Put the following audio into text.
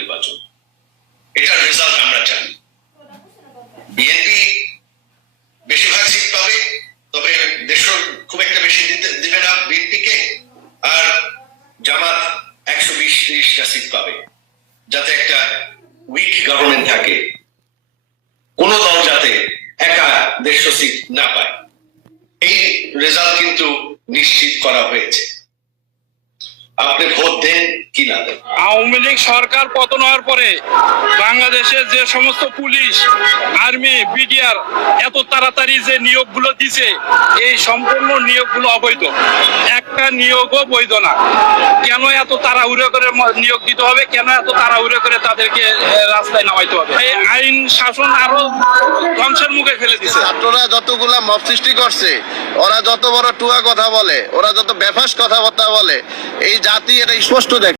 নির্বাচন, এটার রেজাল্ট আমরা জানি। বিএনপি বেশিরভাগ সিট পাবে, তবে দেশের খুব একটা বেশি দিবে না বিএনপিকে, আর জামাত 120-30টা সিট পাবে, যাতে একটা উইক গভর্নমেন্ট থাকে, কোন দল যাতে একা 150 সিট না পায়। এই রেজাল্ট কিন্তু নিশ্চিত করা হয়েছে। আপনি ভোট দেন কি না দেন। আওয়ামী লীগ সরকার পতন হওয়ার পরে বাংলাদেশের যে সমস্ত পুলিশ, আর্মি, বিডিআর এত তাড়াতাড়ি যে নিয়োগগুলো দিছে, এই সম্পূর্ণ নিয়োগগুলো অবৈধ, একটা নিয়োগও বৈধ না। কেন এত তাড়াহুড়ো করে নিয়োগ দিতে হবে, কেন এত তাড়াহুড়ো করে তাদেরকে রাস্তায় নামাইতে হবে? এই আইন শাসন আরো ধ্বংসের মুখে ফেলে দিছে। ছাত্ররা যতগুলা মব সৃষ্টি করছে, ওরা যত বড় টুয়া কথা বলে, ওরা যত বেফাস কথাবার্তা বলে, এই জাতি এটা স্পষ্ট দেখে।